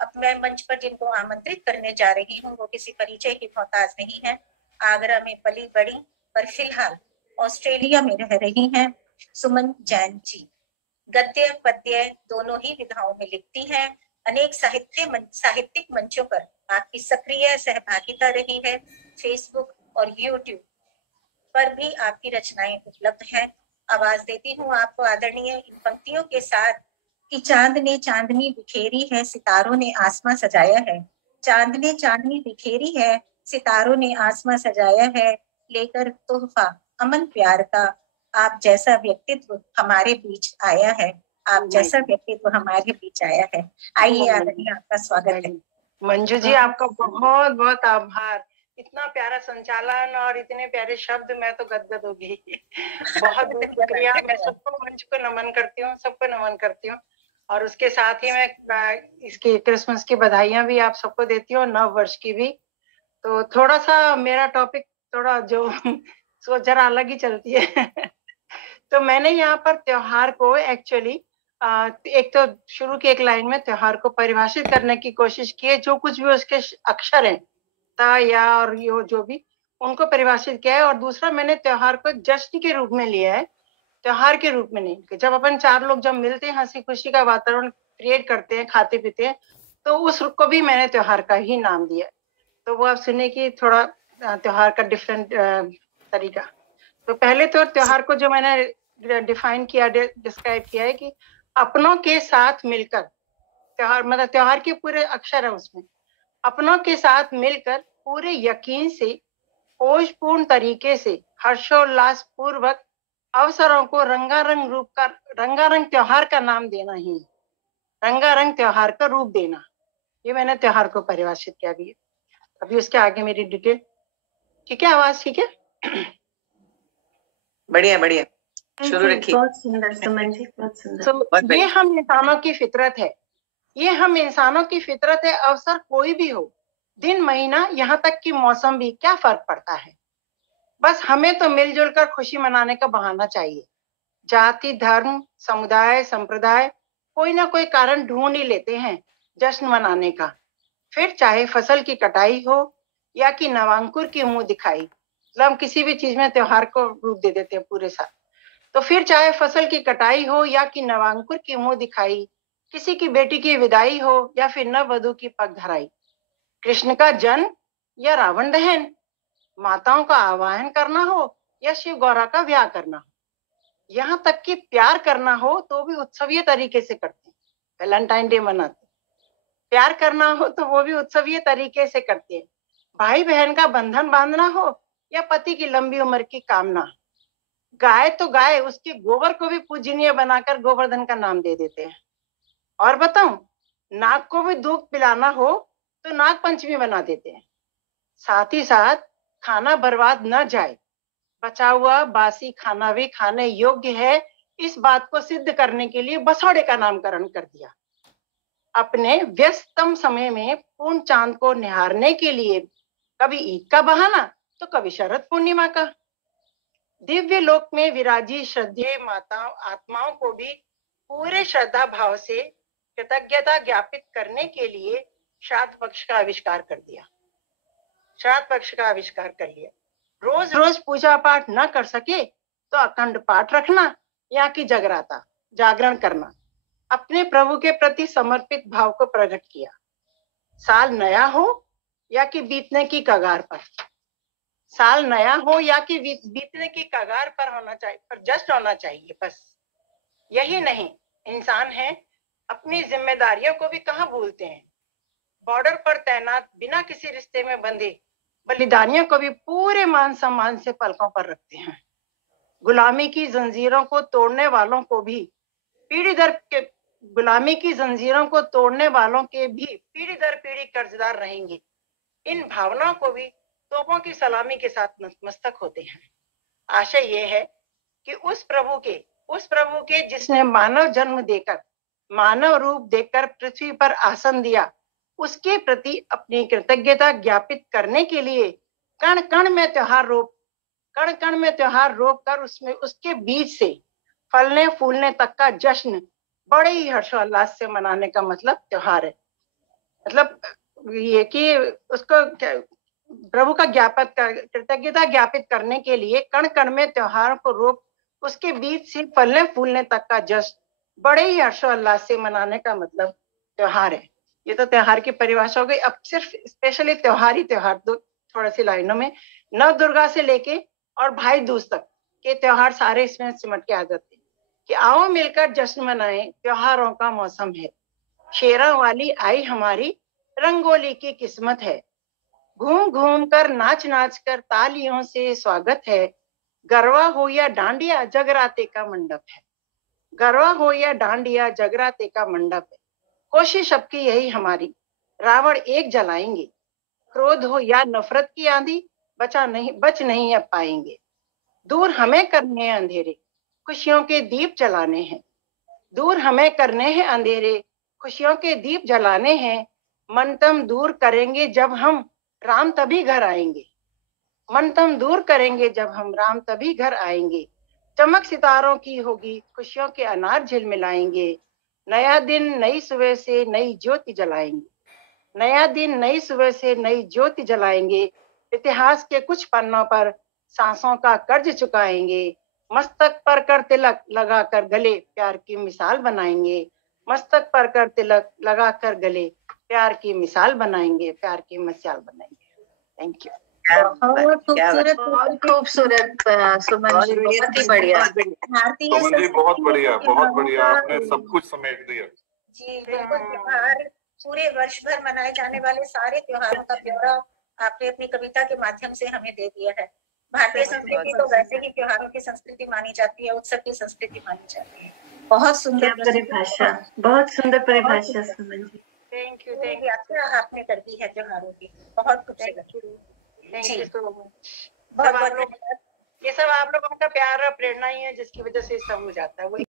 अब मैं मंच पर जिनको आमंत्रित करने जा रही हूँ वो किसी परिचय की मोहताज नहीं है। आगरा में पली बड़ी पर फिलहाल ऑस्ट्रेलिया में रह रही हैं सुमन जैन जी। गद्य पद्य दोनों ही विधाओं में लिखती हैं। अनेक साहित्यिक मंचों पर आपकी सक्रिय सहभागिता रही है। फेसबुक और यूट्यूब पर भी आपकी रचनाएं उपलब्ध हैं। आवाज देती हूँ आपको आदरणीय इन पंक्तियों के साथ कि चांद ने चांदनी बिखेरी है, सितारों ने आसमां सजाया है। चांद ने चांदनी बिखेरी है, सितारों ने आसमां सजाया है, लेकर तोहफा अमन प्यार का, आप जैसा व्यक्तित्व हमारे बीच आया है। आप जैसा व्यक्तित्व हमारे बीच आया है। आइए आदरणीय, आपका स्वागत है। मंजू जी, आपका बहुत बहुत आभार। इतना प्यारा संचालन और इतने प्यारे शब्द, मैं तो गदगद हो गई। बहुत बहुत शुक्रिया। मैं सबको मंच को नमन करती हूँ, सबको नमन करती हूँ। और उसके साथ ही मैं इसकी क्रिसमस की बधाइयां भी आप सबको देती हूँ, नव वर्ष की भी। तो थोड़ा सा मेरा टॉपिक थोड़ा जो सोच जरा अलग ही चलती है। तो मैंने यहाँ पर त्योहार को एक्चुअली एक तो शुरू की एक लाइन में त्योहार को परिभाषित करने की कोशिश की है। जो कुछ भी उसके अक्षर हैं, ता या और यो जो भी, उनको परिभाषित किया है। और दूसरा, मैंने त्योहार को एक जश्न के रूप में लिया है, त्योहार के रूप में नहीं। जब अपन चार लोग जब मिलते हैं, हंसी खुशी का वातावरण क्रिएट करते हैं, खाते पीते हैं, तो उस को भी मैंने त्योहार का ही नाम दिया। तो वो आप सुने की थोड़ा त्योहार का डिफरेंट तरीका। तो पहले तो त्योहार को जो मैंने डिफाइन किया, डिस्क्राइब किया है कि अपनों के साथ मिलकर, त्योहार मतलब त्योहार के पूरे अक्षर है उसमें, अपनों के साथ मिलकर पूरे यकीन से, ओजपूर्ण तरीके से, हर्षोल्लास पूर्वक अवसरों को रंगारंग त्योहार का नाम देना ही, रंगारंग त्योहार का रूप देना, ये मैंने त्योहार को परिभाषित किया भी है। अभी उसके आगे मेरी डिटेल। ठीक है, आवाज ठीक है? बढ़िया बढ़िया, शुरू रखिए। बहुत सुंदर सुमन जी, बहुत सुंदर। तो ये हम इंसानों की फितरत है, ये हम इंसानों की फितरत है। अवसर कोई भी हो, दिन महीना यहाँ तक कि मौसम भी, क्या फर्क पड़ता है। बस हमें तो मिलजुल कर खुशी मनाने का बहाना चाहिए। जाति, धर्म, समुदाय, संप्रदाय कोई ना कोई कारण ढूंढ ही लेते हैं जश्न मनाने का। फिर चाहे फसल की कटाई हो या कि नवांकुर की मुंह दिखाई, मतलब हम किसी भी चीज में त्योहार को रूप दे देते हैं पूरे साल। तो फिर चाहे फसल की कटाई हो या कि नवांकुर की मुंह दिखाई, किसी की बेटी की विदाई हो या फिर नववधु की पग धराई, कृष्ण का जन्म या रावण दहन, माताओं का आवाहन करना हो या शिव गौरा का ब्याह करना हो, यहाँ तक कि प्यार करना हो तो भी उत्सवीय तरीके से करते हैं। वैलेंटाइन डे मनाते, प्यार करना हो तो वो भी उत्सवीय तरीके से करते हैं। भाई बहन का बंधन बांधना हो या पति की लंबी उम्र की कामना, गाय तो गाय, उसके गोबर को भी पूजनीय बनाकर गोवर्धन का नाम दे देते हैं। और बताऊं, नाग को भी दूध पिलाना हो तो नाग पंचमी बना देते हैं। साथ ही साथ खाना बर्बाद न जाए, बचा हुआ बासी खाना भी खाने योग्य है, इस बात को सिद्ध करने के लिए बसौड़े का नामकरण कर दिया। अपने व्यस्ततम समय में पूर्ण चांद को निहारने के लिए कभी ईद का बहाना तो कभी शरद पूर्णिमा का। दिव्य लोक में विराजी श्रद्धेय माताओं आत्माओं को भी पूरे श्रद्धा भाव से कृतज्ञता ज्ञापित करने के लिए श्राद्ध पक्ष का आविष्कार कर दिया, श्राद्ध पक्ष का आविष्कार कर लिया। रोज रोज पूजा पाठ न कर सके तो अखंड पाठ रखना या कि जगराता, जागरण करना, अपने प्रभु के प्रति समर्पित भाव को प्रकट किया। साल नया हो या कि बीतने की कगार पर, साल नया हो या कि बीतने की कगार पर होना चाहिए, पर जस्ट होना चाहिए बस। यही नहीं, इंसान है, अपनी जिम्मेदारियों को भी कहाँ भूलते हैं। बॉर्डर पर तैनात बिना किसी रिश्ते में बंधे बलिदानियों को भी पूरे मान सम्मान से पलकों पर रखते हैं। गुलामी की जंजीरों को तोड़ने वालों को भी पीढ़ी दर के गुलामी की जंजीरों को तोड़ने वालों के भी पीढ़ी दर पीढ़ी कर्जदार रहेंगे। इन भावनाओं को भी तोपों की सलामी के साथ नतमस्तक होते हैं। आशय ये है कि उस प्रभु के जिसने मानव जन्म देकर, मानव रूप देकर पृथ्वी पर आसन दिया, उसके प्रति अपनी कृतज्ञता ज्ञापित करने के लिए कण कण में त्योहार रोप कर उसमें उसके बीच से फलने फूलने तक का जश्न बड़े ही हर्षोल्लास से मनाने का मतलब त्योहार है। मतलब ये कि उसको प्रभु का कृतज्ञता ज्ञापित करने के लिए कण कण में त्योहारों को रोक उसके बीच से फलने फूलने तक का जश्न बड़े ही हर्षोल्लास से मनाने का मतलब त्योहार है। ये तो त्योहार की परिभाषा हो गई। अब सिर्फ स्पेशली त्योहार दो थोड़ा सी लाइनों में नव दुर्गा से लेके और भाई दूज तक के त्योहार सारे इसमें सिमट के आ जाते हैं कि आओ मिलकर जश्न मनाएं, त्योहारों का मौसम है, शेरा वाली आई हमारी रंगोली की किस्मत है, घूम घूम कर नाच नाच कर तालियों से स्वागत है, गरबा हो या डांडिया जगराते का मंडप है। गरबा हो या डांडिया जगराते का मंडप है, कोशिश अब की यही हमारी, रावण एक जलाएंगे, क्रोध हो या नफरत की आंधी बच नहीं अब पाएंगे। दूर हमें करने हैं अंधेरे, खुशियों के दीप जलाने हैं, दूर हमें करने हैं अंधेरे, खुशियों के दीप जलाने हैं, मन तम दूर करेंगे जब हम राम तभी घर आएंगे, मन तम दूर करेंगे जब हम राम तभी घर आएंगे, चमक सितारों की होगी, खुशियों के अनार झिलमिलाएंगे, नया दिन नई सुबह से नई ज्योति जलाएंगे, नया दिन नई सुबह से नई ज्योति जलाएंगे, इतिहास के कुछ पन्नों पर सांसों का कर्ज चुकाएंगे, मस्तक पर कर तिलक लगाकर गले प्यार की मिसाल बनाएंगे, मस्तक पर कर तिलक लगाकर गले प्यार की मिसाल बनाएंगे, प्यार की मिसाल बनाएंगे। Thank you. बहुत खूबसूरत सुमन जी, बहुत ही बढ़िया। सुमन जी बहुत बढ़िया, आपने सब कुछ समेट दिया। जी बिल्कुल, त्योहार पूरे वर्ष भर मनाए जाने वाले सारे त्योहारों का ब्यौरा आपने अपनी कविता के माध्यम से हमें दे दिया है। भारतीय संस्कृति तो वैसे ही त्योहारों की संस्कृति मानी जाती है, उत्सव की संस्कृति मानी जाती है। बहुत सुंदर परिभाषा, बहुत सुंदर परिभाषा सुमन जी। Thank you. व्याख्या आपने कर दी है त्योहारों की, बहुत खूबसूरत। Thank you so much. ये सब आप लोगों का प्यार और प्रेरणा ही है जिसकी वजह से सब हो जाता है।